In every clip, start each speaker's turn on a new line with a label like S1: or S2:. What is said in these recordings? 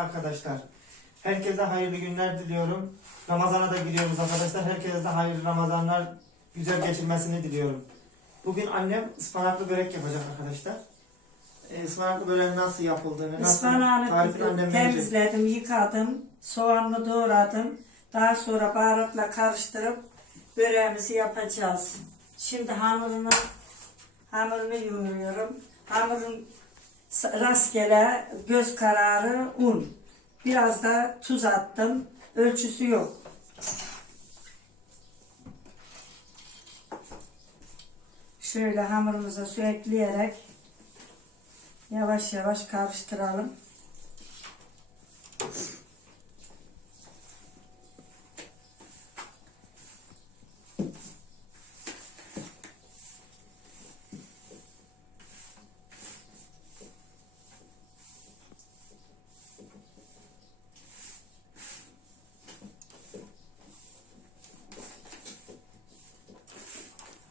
S1: arkadaşlar. Herkese hayırlı günler diliyorum. Ramazana da giriyoruz arkadaşlar. Herkese de hayırlı Ramazanlar güzel geçirmesini diliyorum. Bugün annem ıspanaklı börek yapacak arkadaşlar. Ispanaklı böreğin nasıl yapıldığını, nasıl tarifini
S2: Ispanağını
S1: annem verecek.
S2: temizledim, yıkadım, soğanını doğradım. Daha sonra baharatla karıştırıp böreğimizi yapacağız. Şimdi hamurunu hamurunu yoğuruyorum. Hamurun rastgele göz kararı un. Biraz da tuz attım. Ölçüsü yok. Şöyle hamurumuza su ekleyerek yavaş yavaş karıştıralım.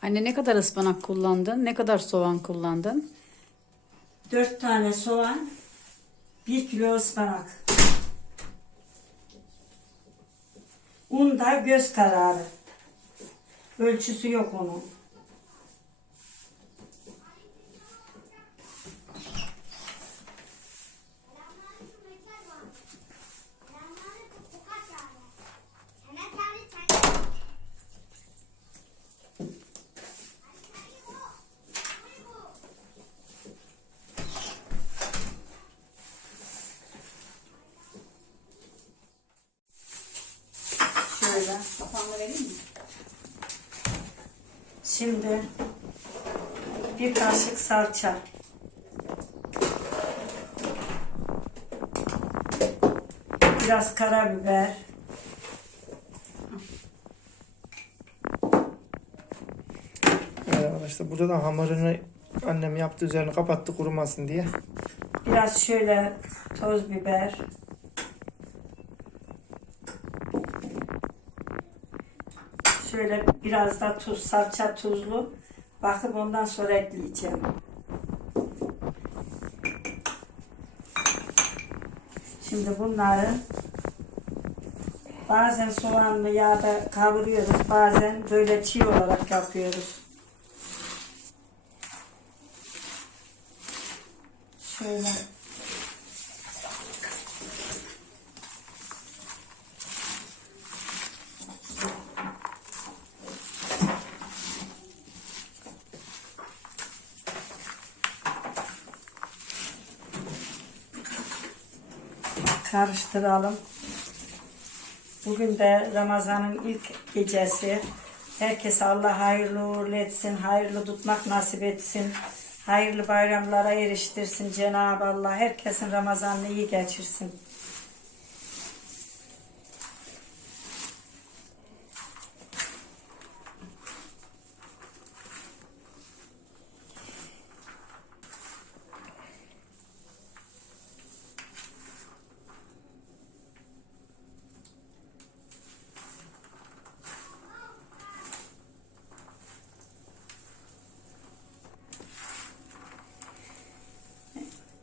S3: Anne ne kadar ıspanak kullandın? Ne kadar soğan kullandın?
S2: 4 tane soğan, 1 kilo ıspanak. Un da göz kararı. Ölçüsü yok onun. Şöyle.
S3: Kapağını vereyim mi?
S2: Şimdi bir kaşık salça. Biraz karabiber.
S1: Arkadaşlar burada da hamurunu annem yaptı üzerine kapattı kurumasın diye.
S2: Biraz şöyle toz biber. Şöyle biraz da tuz, salça tuzlu. Bakıp ondan sonra ekleyeceğim. Şimdi bunları bazen soğanlı yağda kavuruyoruz, bazen böyle çiğ olarak yapıyoruz. Şöyle karıştıralım. Bugün de Ramazan'ın ilk gecesi. Herkese Allah hayırlı uğurlu etsin, hayırlı tutmak nasip etsin. Hayırlı bayramlara eriştirsin Cenab-ı Allah. Herkesin Ramazan'ını iyi geçirsin.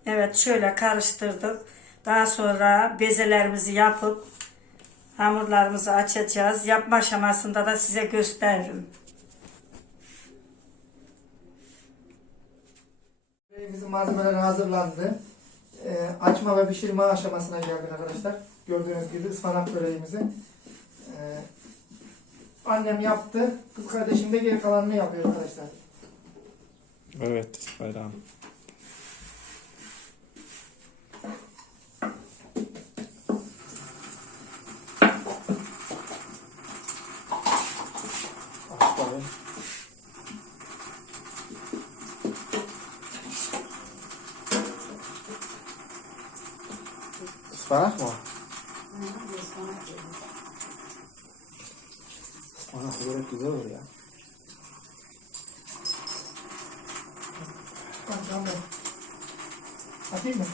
S2: Evet şöyle karıştırdık. Daha sonra bezelerimizi yapıp hamurlarımızı açacağız. Yapma aşamasında da size gösteririm.
S1: Bizim malzemeler hazırlandı. Ee, açma ve pişirme aşamasına geldik arkadaşlar. Gördüğünüz gibi ıspanak böreğimizi. Ee, annem yaptı. Kız kardeşim de geri kalanını yapıyor arkadaşlar.
S4: Evet bayram.
S1: Ispanak mı? Ispanak börek güzel olur ya. Atayım mı?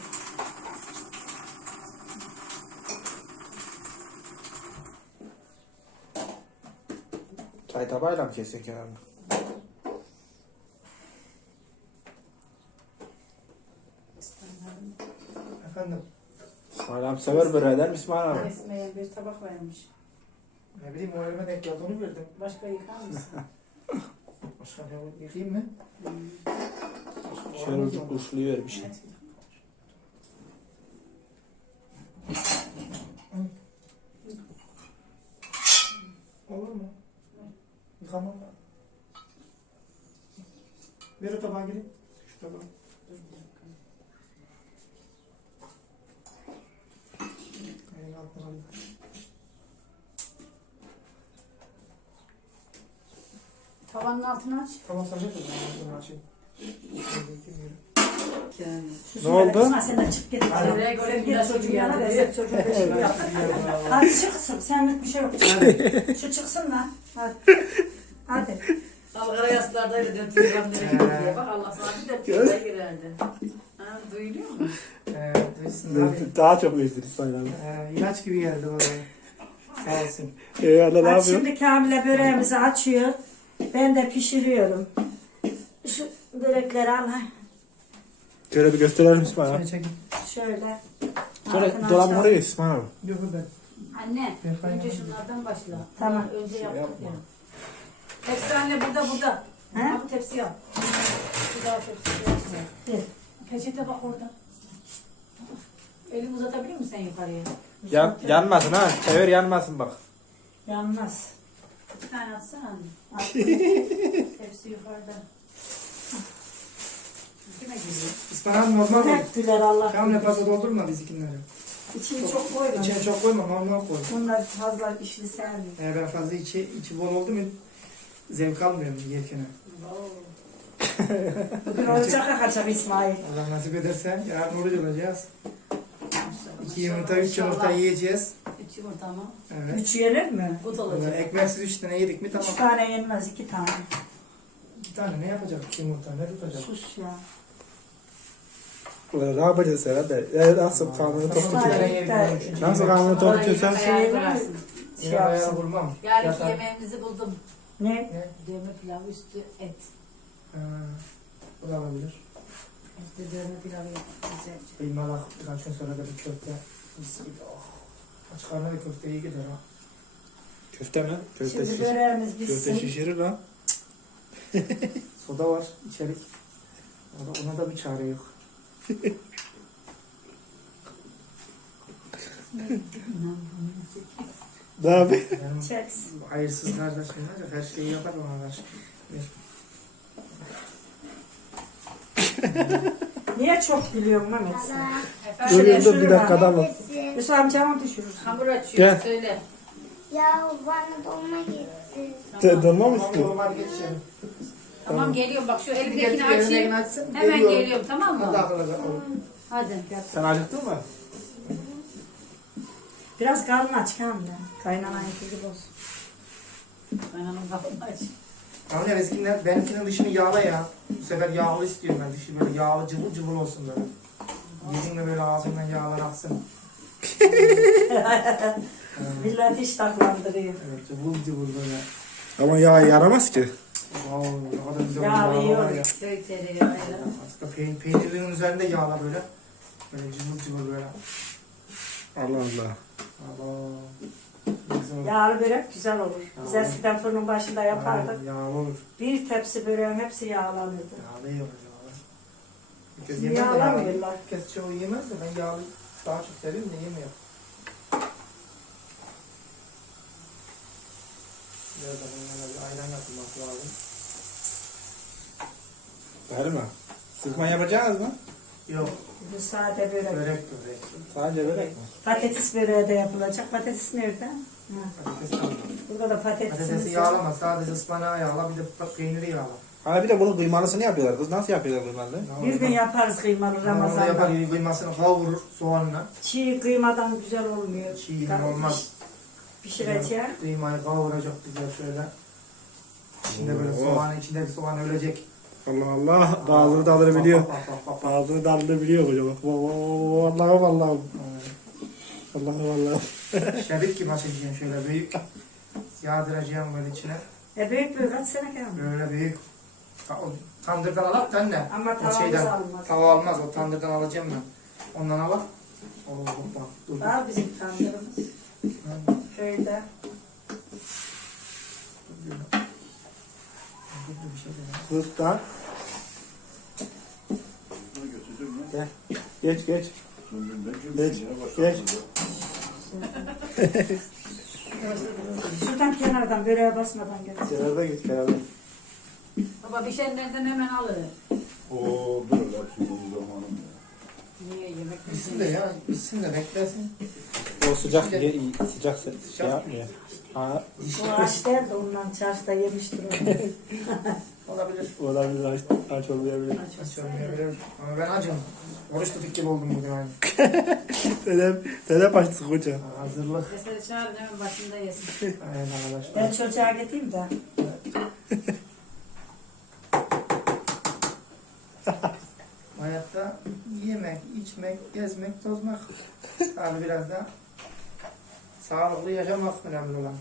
S1: Çay tabağıyla mı kesecek kenarını? Efendim?
S4: İsmail abi sever böreği der mi İsmail abi?
S2: Resmeyen bir tabak vermiş.
S1: Ne bileyim o elime denk geldi onu verdim.
S2: Başka yıkar mısın?
S1: Başka ne yıkayayım mı?
S4: Şöyle ucuk kuşluyor bir şey.
S1: Olur mu? Yıkamam. Ver o tabağı gireyim. Şu tabağı.
S2: Tavanın altını aç.
S1: Tamam ver de ben altını açayım. Yıkayayım.
S4: Ne oldu?
S2: Sen de çık git.
S5: Oraya
S2: git
S5: göre çocuğu
S2: yanına
S5: geldi.
S2: ver. Çocuğun peşini yap. Hadi çıksın. Senlik bir şey yok. Şu çıksın lan. Hadi. Hadi.
S5: Algara yaslardaydı dört nereye gitti diye. Bak Allah sana bir dört yüz lira girerdi. Ha, duyuluyor mu?
S1: Duysun abi.
S4: Daha çok özledim İsmail abi.
S1: Ee, ilaç gibi geldi oraya. Sağ olsun.
S4: Ee ne
S2: Hadi
S4: yapıyorsun?
S2: şimdi Kamil'e böreğimizi açıyor. Ben de pişiriyorum. Şu börekleri al. ha.
S4: Şöyle bir gösterelim İsmail abi.
S1: çekin.
S2: Şöyle.
S4: Sonra
S2: Altını
S4: dolabın
S2: açalım.
S4: oraya İsmail abi.
S1: Yok ben.
S5: Anne, önce şunlardan başla.
S2: Tamam.
S5: Önce yaptık
S4: yapma.
S5: ya. Tepsi anne burada burada.
S2: He?
S5: Ha? Bu tepsi yap. Bir daha tepsi.
S2: Dur.
S5: Peçete bak orada. Elini uzatabilir misin sen yukarıya?
S4: Yan, yanmasın ha. Çevir yanmasın bak.
S2: Yanmaz.
S5: Bir tane atsana anne.
S2: Al.
S5: Tepsi yukarıda. Kime?
S1: Ispanak normal mı?
S2: Hep Allah.
S1: Tam ne fazla doldurma bizikinleri.
S2: İçini çok koyma.
S1: İçine çok koyma normal koy.
S2: Bunlar fazla işli sermiyor.
S1: Ee, ben fazla içi, içi bol oldu mu zevk almıyorum yerken.
S2: Bugün olacak kaçak İsmail.
S1: Allah nasip ederse yarın oruç olacağız. İki yumurta, üç
S5: İnşallah.
S1: yumurta yiyeceğiz.
S5: Üç yumurta mı?
S1: Evet.
S2: Üç yenir mi?
S5: Gut
S1: Böyle
S5: olacak.
S1: ekmeksiz üç tane yedik mi
S2: Üç
S1: tamam.
S2: tane yenmez, iki tane.
S1: İki tane ne yapacak iki yumurta ne tutacak?
S2: Sus ya.
S4: Ulan ne yapacağız herhalde? Ya nasıl karnını tok
S1: Tamam, ben yerim, üçüncü
S4: Nasıl tok tutuyorsan?
S5: Ayağını kırarsın.
S2: Şey yapsın.
S1: vurmam.
S5: Yarınki
S1: Yatar.
S5: yemeğimizi buldum.
S2: Ne?
S1: Ne?
S5: Dövme pilavı üstü et.
S1: Ha, bu da olabilir.
S5: Dövme pilavı güzelce.
S1: Kıymalı birkaç gün sonra da bir köfte. Mis gibi oh. Aç karnına da köfte iyi gider ha.
S4: Köfte mi? Köfte
S2: Şimdi böreğimiz
S4: Köfte
S2: bitsin.
S4: şişirir lan.
S1: Soda var içerik. Ona, ona da bir çare yok.
S4: Ne yapayım?
S1: Benim
S2: Çeksin.
S1: hayırsız kardeşim var ya her şeyi yapar bana karşı.
S2: Niye çok biliyorsun Mehmet sen?
S4: Dur bir dakika adam.
S2: Yusuf amcamı düşürürsün.
S5: hamur açıyor.
S4: Gel.
S5: Söyle.
S6: Ya bana dolma getir.
S4: Mı
S1: Tamam
S4: istiyorsun?
S1: normal geçelim.
S5: Tamam geliyorum. Bak şu
S1: Getir
S5: elimdekini
S1: elini
S5: açayım.
S1: açsın.
S5: Hemen
S1: geliyorum.
S5: geliyorum tamam
S1: Hadi
S5: mı? Hadi.
S4: Sen acıktın mı?
S2: Biraz karnını aç Kamil. Kaynanan gibi olsun.
S5: Hanım kapımı aç.
S1: Ama ne bizimkiler benimkinin dışını yağla ya. Bu sefer yağlı istiyorum ben. Dışı böyle yağlı cıvıl cıvıl olsun böyle. Yediğinde böyle ağzından yağlar aksın.
S2: Millet iştahlandırıyor.
S1: evet, cıvıl cıvıl böyle.
S4: Ama ya yaramaz ki.
S1: Wow, ne kadar güzel
S2: Yağlı
S1: yağlı var
S2: yiyor.
S1: ya.
S5: Köy tereyağıyla.
S1: Aslında peyn peynirlerin üzerinde yağla böyle. Böyle cıvıl cıvıl böyle.
S4: Allah Allah.
S1: Abo.
S2: Yağlı börek güzel olur. Biz
S1: Yağlı.
S2: eskiden fırının başında yapardık.
S1: Aynen, Yağlı olur.
S2: Bir tepsi böreğin hepsi yağlanırdı.
S1: Yağlı iyi olur yağlı. Herkes yemez de yağlı.
S2: yağlamıyorlar.
S1: Herkes çoğu yemez de ben yağlı daha çok seviyorum da yemiyorum. Biraz da bunun yanına bir ayran yapmak lazım.
S4: Öyle mi? Sıkma yapacağız mı?
S1: Yok,
S2: Bu sade börek.
S1: börek börek.
S4: Sadece börek mi?
S2: Patates böreği de yapılacak. Patates nerede? Ha.
S1: Patates.
S2: Burada da patatesimiz
S1: Patatesi
S2: var.
S1: yağlama, sadece ıspanağı yağla, bir de peyniri yağla.
S4: Hani bir de bunun kıymalısını yapıyorlar. Kız nasıl yapıyorlar kıymalı?
S2: Bir gün yaparız kıymalı
S1: Ramazan'da. yapar,
S2: Ramazan'da.
S1: kıymasını kavurur soğanla.
S2: Çiğ kıymadan güzel olmuyor.
S1: Çiğ
S2: Ka-
S1: olmaz.
S2: Pişireceğim.
S1: Kıymayı kavuracak güzel şöyle. İçinde böyle
S4: Oo.
S1: soğan, içindeki soğan ölecek.
S4: Allah Allah. Bazıları dalları biliyor.
S1: Bak, bak, bak, bak, bak.
S4: Bazıları dalları biliyor hocam. Allah'ım Allah'ım. Allah'ım Allah'ım.
S1: Şebek gibi açacaksın şöyle büyük. Yağdıracağım böyle içine.
S2: E büyük büyük kaç sene kaldı.
S1: Böyle büyük. O Tandırdan alak da anne.
S2: Ama
S1: O
S2: tavamız
S1: şeyden.
S2: almaz.
S1: Tava almaz o tandırdan alacağım ben. Ondan alak. Oo, bak, dur.
S2: Var bizim tandırımız. Köyde.
S1: Bir şey
S4: da. Gel. Geç geç. Geç. Geç.
S2: Şuradan kenardan böreğe basmadan gel.
S4: Kenarda git kenarda.
S5: Baba pişenlerden hemen alır.
S7: Oo dur lan şimdi zamanım ya.
S5: Niye yemek
S1: Bitsin de ya. Bitsin de beklesin.
S4: O sıcak diye iyi. Sıcak se- şey yapmıyor. Ha,
S2: O aç der de ondan çarşıda yemiştir onu.
S1: Olabilir.
S4: olabilir aç, aç olmayabilir.
S1: Olabilir. Ama ben acım. Oruç tutuk gibi oldum bugün aynı.
S4: Dedem, dedem açtı koca.
S1: Hazırlık.
S5: Mesela çağırın hemen başında yesin.
S1: Aynen arkadaşlar.
S2: Ben çocuğa gideyim de.
S1: Hayatta yemek, içmek, gezmek, tozmak. Abi biraz da sağlıklı yaşamak önemli olan.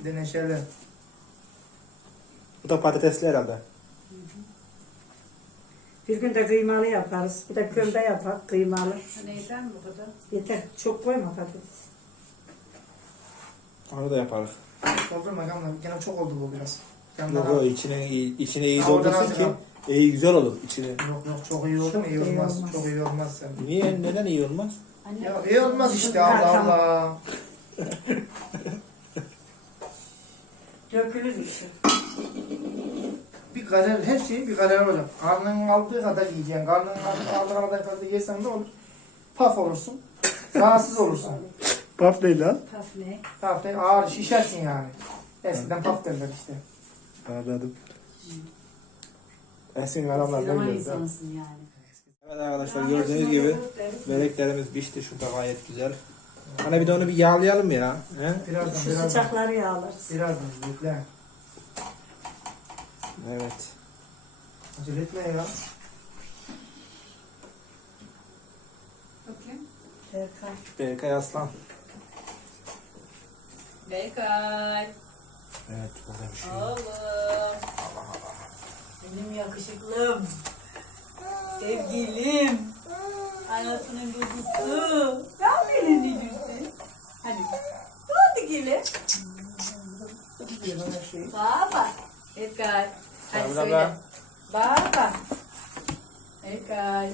S1: Bir de neşeli.
S4: Bu da patatesli herhalde.
S2: Bir gün de kıymalı yaparız. Bir de kömbe yapar kıymalı.
S5: Neyden bu kadar?
S2: Yeter. Çok koyma patates.
S4: Onu da yaparız.
S1: Doldurma gamla. Gene çok oldu bu biraz. Yandan
S4: Yok
S1: al.
S4: yok içine iyi, içine iyi
S1: Ha, oradan
S4: doldursun ki
S1: al.
S4: iyi güzel olur içine.
S1: Yok yok çok iyi oldu mu? İyi
S2: İyi
S1: olmaz.
S2: olmaz.
S1: Çok iyi olmaz sen.
S4: Niye? Neden iyi olmaz?
S1: Ya iyi olmaz işte Allah. Allah.
S2: Dökülür işi.
S1: Bir karar, her şeyin bir kararı olacak. Karnının aldığı kadar yiyeceksin. Karnının aldığı kadar kadar yesen ne olur? Paf olursun. Rahatsız olursun.
S4: Paf değil lan.
S2: Taf ne?
S1: Paf de ağır şişersin yani. Eskiden paf derler işte.
S4: Anladım. Esin adamlar ne
S5: Zaman
S4: biliyor?
S5: insansın yani.
S4: Evet arkadaşlar gördüğünüz gibi böreklerimiz pişti. Şurada gayet güzel. Hani bir de onu bir yağlayalım ya. He?
S1: Birazdan,
S2: Şu
S1: birazdan.
S2: sıcakları yağlarız.
S1: Birazdan, bekle.
S4: Evet.
S1: Acele etme ya.
S5: Bakayım.
S2: Erkan.
S4: Berkay Aslan.
S5: Beykay.
S4: Evet burada bir şey.
S5: Oğlum. Benim yakışıklım. Sevgilim. Anasının kuzusu. Hadi. Ne oldu gülüm? Baba. Edgar. Hadi
S4: Tabii
S5: söyle.
S4: baba.
S5: Baba. Edgar.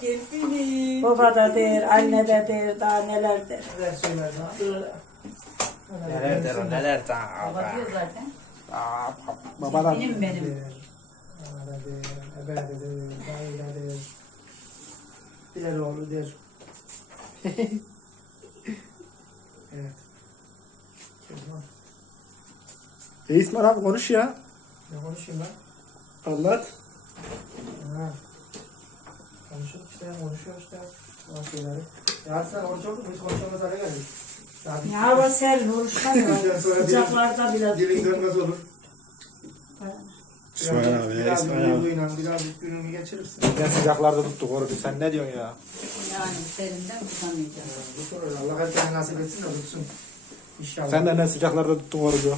S5: Gel benim.
S2: Baba da der, anne de der, daha neler der.
S1: Neler söyler daha?
S4: Neler der o neler der.
S5: Baba diyor zaten.
S4: Babadan.
S5: Benim benim.
S1: Ana da der, ebe de der, dayı da der. Der oğlu der. evet. Kezban,
S4: E İsmail abi konuş ya.
S1: Ne konuşayım ben?
S4: Anlat.
S1: Ha. Konuşuyor işte, konuşuyor işte. O şeyleri. Ya sen oruç oldun mu? Hiç konuşamaz hale geldik. Bir-
S2: Ya hava
S1: Bizden sonra
S2: ya. Sıcaklarda bile
S1: Dilin dönmez olur.
S4: İsmail abi ya
S1: Biraz
S4: İsmail abi.
S1: birazcık gününü geçirirsin.
S4: Ben sıcaklarda tuttuk orucu. Sen ne diyorsun ya?
S5: Yani serinden tutamayacağım.
S1: Bu soruyu Allah herkese nasip etsin de tutsun. İnşallah.
S4: Sen de ne sıcaklarda tuttun orucu?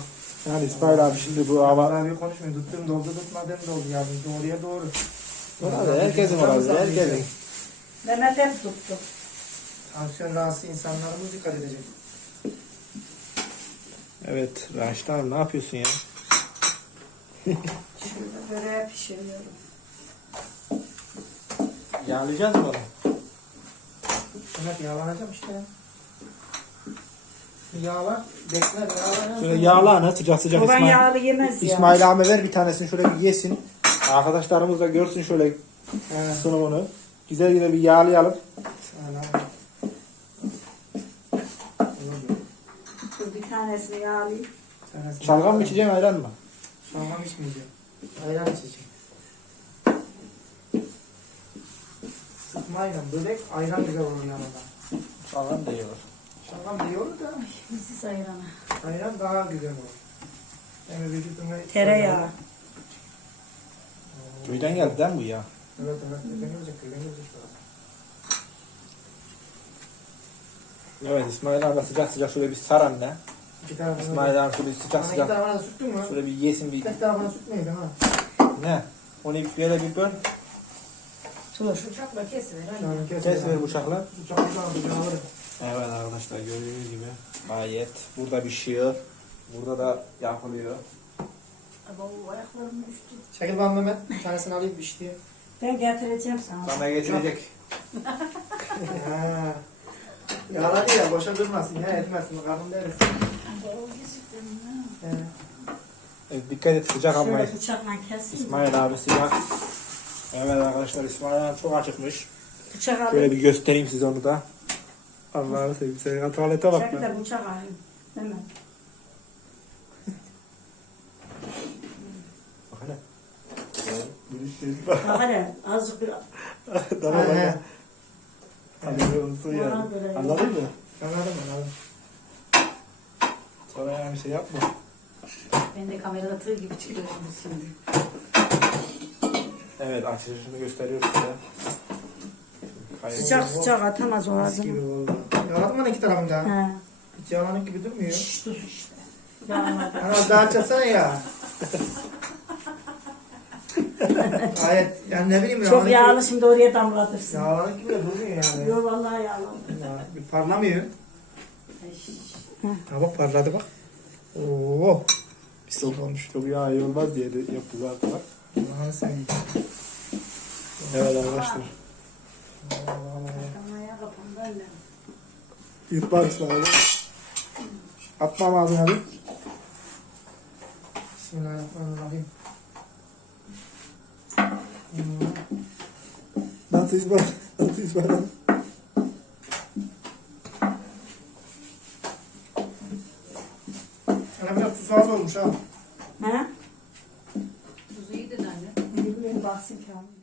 S4: Yani İsmail abi şimdi bu hava...
S1: Abi konuşmuyor. Tuttum doldu tutmadım doldu. Yani doğruya doğru.
S4: Olabilir, herkesin olabilir, herkesin.
S2: Mehmet hep tuttu.
S1: Tansiyon rahatsız insanlarımız dikkat edecek.
S4: Evet Raşit Hanım ne yapıyorsun ya?
S2: Şurada böreği pişiriyorum.
S4: Yağlayacağız mı onu?
S1: Evet yağlanacağım işte. Yağla. Bekle yağla.
S4: Şöyle yağla ana sıcak sıcak
S2: Baban
S4: İsmail.
S2: yağlı yemez ya.
S4: İsmail abi ver bir tanesini şöyle bir yesin. Arkadaşlarımız da görsün şöyle
S1: Evet.
S4: sunumunu. Güzel güzel bir yağlayalım.
S1: Sağlam.
S2: Dur bir tanesini yağlayayım.
S1: Tanesi-
S4: Şalgam mı içeceksin ayran mı?
S1: Şalgam içmeyeceğim. Ayran içeceğim. Sıkmayla börek ayran güzel olur yanında.
S4: Şalgam da iyi olur.
S1: Şalgam iyi olur da
S5: Siz ayranı.
S1: ayran daha güzel olur. Yani vücuduna...
S2: Tereyağı.
S4: Köyden geldi değil mi bu ya?
S1: Evet evet. Köyden gelecek, köyden gelecek.
S4: Evet İsmail abi sıcak sıcak şöyle bir sar anne.
S1: İki tarafına
S4: İsmail abi şöyle sıcak
S1: Bana iki
S4: sıcak
S1: tarafına da süttün mü?
S4: şöyle bir yesin bir
S1: Tek tarafına sütmeydin ha.
S4: ne? Onu bir böyle bir böl.
S2: Dur.
S5: Uçakla kesiver. hadi.
S1: Yani kes,
S4: Kes
S1: ya.
S4: ver bıçakla.
S1: Bıçakla alırım.
S4: Evet arkadaşlar gördüğünüz gibi gayet burada pişiyor. Burada da yapılıyor.
S5: Ama o ayaklarım düştü.
S1: Çekil bana Mehmet. Bir tanesini alayım bir diye.
S2: Ben getireceğim sana.
S4: Sana getirecek.
S1: Ha. Yağladı ya boşa durmasın ya etmesin karnım deriz. He.
S4: Evet, dikkat et sıcak ama
S2: Şöyle bıçakla keseyim.
S4: İsmail abi sıcak. Evet arkadaşlar İsmail abi çok acıkmış.
S2: Bıçak
S4: Şöyle
S2: alayım.
S4: bir göstereyim size onu da. Allah'ını seveyim sen tuvalete bak.
S2: Şöyle
S4: lan.
S2: de bıçak alayım. Mi?
S4: Bak hele.
S2: Bak hele azıcık bir
S4: Tamam
S1: He, he.
S4: hadi. Olsun yani. Anladın mı?
S1: Anladım anladım.
S4: Sonra yani şey yapma.
S5: Ben de kamerada tığ gibi çıkıyorum şimdi.
S4: Evet açılışını gösteriyoruz size.
S2: Sıcak sıcak atamaz o
S1: gibi oldu. Yağladın mı iki tarafında?
S2: He.
S1: Hiç yağlanık gibi durmuyor.
S2: Şşş dur işte.
S1: Ana daha açsana ya. Gayet yani ne bileyim
S2: Çok
S1: yağlanık
S2: yağlı
S1: gibi-
S2: şimdi oraya damlatırsın.
S1: Yağlanık gibi de durmuyor yani.
S2: Yok vallahi yağlı.
S1: Ya, bir parlamıyor. Ha bak parladı bak. Oo. Pis olmuş.
S4: Çok yağ iyi olmaz diye de yaptı zaten. bak.
S1: Allah'ını seveyim.
S4: Evet arkadaşlar. Yutmak İsmail. Atmam abi abi.
S1: Bismillahirrahmanirrahim.
S4: Nasıl İsmail? Nasıl abi?
S1: Ana biraz tuz az olmuş ha.
S2: He?
S5: Tuzu iyi dedi anne.
S2: Ne bileyim baksın abi.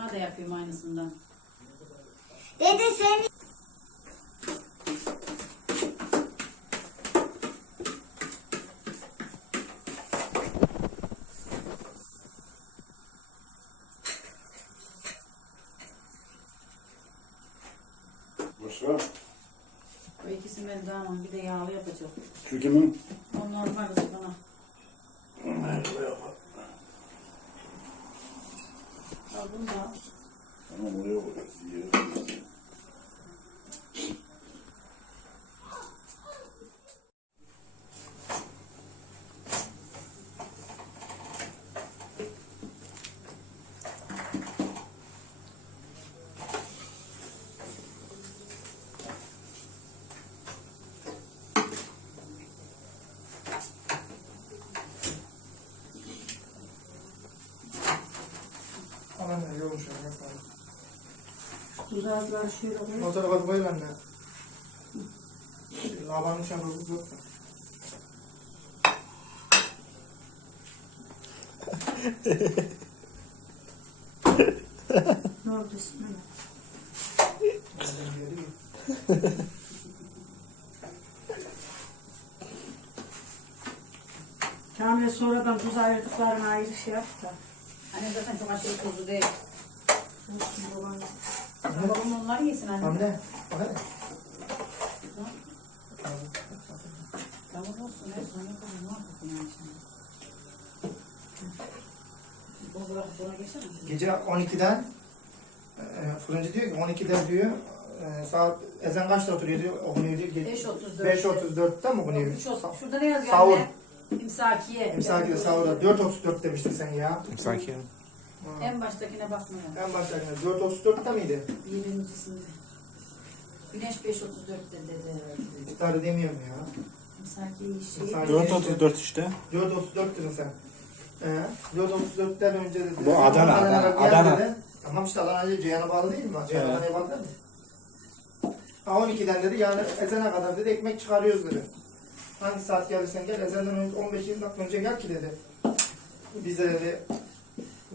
S5: Sana da yapıyorum aynısından.
S6: Dede sen
S7: Başka?
S5: O ikisi ben daha bir de yağlı yapacağım.
S7: Şu kimin?
S5: O normal ıspanak. Aldım da.
S7: Tamam oraya koyacağız.
S1: Aman ne yolmuş ya.
S2: Tuz azları şöyle koy.
S1: Motora bak koy de. Labanın çabuk yok.
S2: Ne oldu İsmail? Kamil sonradan tuz ayırdıklarını ayrı şey yap da.
S5: Anne zaten çok aşırı tuzlu değil.
S2: Olsun babam.
S5: Babam onları yesin anne.
S1: Bak hele.
S5: Tamam olsun. Ne sonra yapalım. Ne yapalım yani şimdi? Bu bırakıp buna geçer misin?
S1: Gece 12'den e, fırıncı diyor ki 12'de diyor e, saat ezan kaçta oturuyor diyor okunuyor diyor. Ge-
S5: 5.34.
S1: 5.34'te mi okunuyor?
S5: Üç olsun. Şurada ne yazıyor
S1: Sahur.
S5: anne? İmsakiye.
S1: Misaki de sahura 4.34 demiştin sen ya.
S4: Sakin.
S1: Ha.
S5: En baştakine bakmıyor.
S1: En baştakine 4.34'te miydi?
S5: Birincisinde. Güneş 5.34'te dedi.
S1: İftar demiyorum ya.
S5: İmsakiye şey.
S1: İmsakiye.
S4: 4.34 işte.
S1: 4.34 dedin sen. Ee, 4.34'ten önce dedi.
S4: Bu Adana, Adana,
S1: gel
S4: Adana.
S1: dedi. Tamam işte Adana'ya Ceyhan'a bağlı değil mi? Ceyhan
S4: Evet.
S1: Adana'ya bağlı değil mi? Ha 12'den dedi yani ezana kadar dedi ekmek çıkarıyoruz dedi. Hangi saat gelirsen gel ezandan önce 15-20 dakika önce gel ki dedi. Bize dedi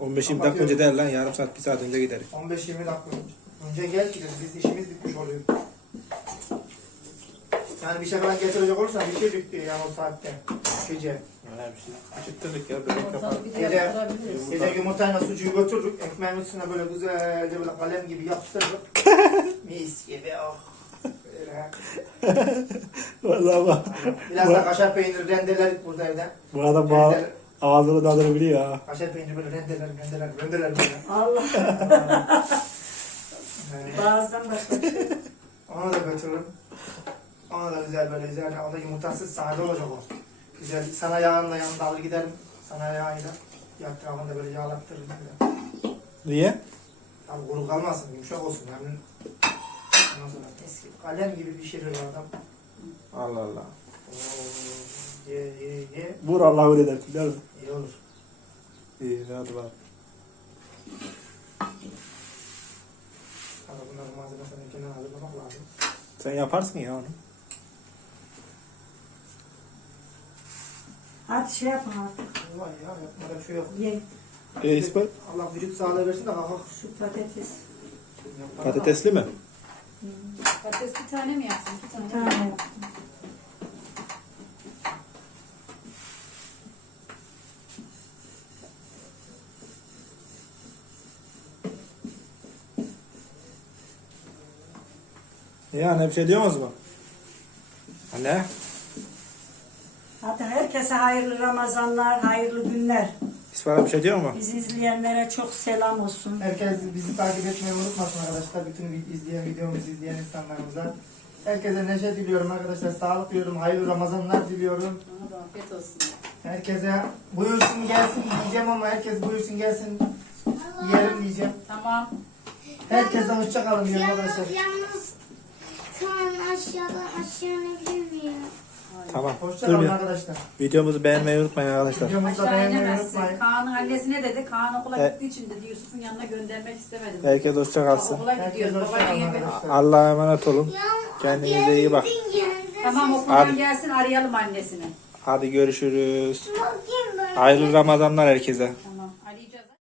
S4: 15-20 dakika önce der lan yarım saat bir saat önce gideriz.
S1: 15-20 dakika önce. Önce gel ki biz işimiz bitmiş oluyor. Yani bir şey falan getirecek olursan bir şey bekliyor yani o saatte. Gece.
S4: Öyle bir şey. Çıktırdık ya
S5: bir de
S1: Gece-. Gece yumurtayla sucuğu götürdük. Ekmeğin üstüne böyle güzelce böyle kalem gibi yapıştırdık. Mis gibi oh. Böyle.
S4: Vallahi bak.
S1: Biraz da kaşar peyniri rendeledik burada evde.
S4: Bu adam bağ
S1: Rendele-
S4: Ağzını tadını biliyor ha.
S1: Kaşar peyniri böyle rendeler, rendeler, rendeler böyle.
S2: Allah
S1: Ee,
S2: bazen başka bir şey.
S1: Ona da götürürüm. Ona da güzel böyle güzel. O da yumurtasız sade olacak o. Güzel. Sana yağınla yanında alır giderim. Sana yağıyla. Yaprağını da böyle yağlattırırım. Böyle.
S4: Niye?
S1: Abi kuru kalmasın, yumuşak olsun. Yani ondan sonra eski kalem gibi pişirir adam.
S4: Allah Allah.
S1: Oo, ye ye ye.
S4: Vur Allah öyle dersin değil mi?
S1: İyi olur.
S4: İyi
S1: bunların malzemesini kenara hazırlamak lazım.
S4: Sen yaparsın ya onu.
S2: Hadi şey yapın artık.
S1: Vay ya yapmada bir şey yok.
S2: Ye
S4: E İsmail
S1: Allah vücut sağlığı versin de kalkak.
S2: şu patates.
S4: patatesli mi?
S5: Patates bir tane mi yapsın?
S2: Bir
S5: tane.
S2: tane.
S4: Ya anne bir şey diyorsunuz mu? Anne?
S2: Hadi herkese hayırlı Ramazanlar, hayırlı günler.
S4: İsmail'e bir şey diyor mu?
S2: Bizi izleyenlere çok selam olsun.
S1: Herkes bizi takip etmeyi unutmasın arkadaşlar. Bütün izleyen videomuzu izleyen insanlarımıza. Herkese neşe diliyorum arkadaşlar. Sağlık diliyorum. Hayırlı Ramazanlar diliyorum.
S5: Ona da afiyet olsun.
S1: Herkese buyursun gelsin diyeceğim ama herkes buyursun gelsin yiyelim diyeceğim.
S5: Tamam.
S1: Herkese hoşça kalın diyorum arkadaşlar.
S6: Yalnız kan aşağıdan aşağı inebilir miyim?
S4: Tamam.
S1: Hoşça
S4: Dur
S1: kalın
S4: bir.
S1: arkadaşlar.
S4: Videomuzu beğenmeyi unutmayın arkadaşlar.
S1: Videomuzu da
S5: Aşağı
S1: beğenmeyi
S5: inemezsin.
S1: unutmayın.
S5: Kaan'ın annesine dedi. Kaan okula
S4: Evet.
S5: gittiği için dedi Yusuf'un yanına göndermek istemedim.
S4: Herkes hoşça kalsın.
S5: Okula
S1: Herkes
S5: gidiyoruz.
S1: hoşça kalın arkadaşlar.
S4: Allah'a emanet olun.
S6: Ya,
S4: Kendinize iyi bak.
S5: Tamam okuldan
S4: Hadi.
S5: gelsin arayalım annesini.
S4: Hadi görüşürüz.
S6: Bakayım böyle.
S4: Hayırlı Ramazanlar herkese.
S5: Tamam.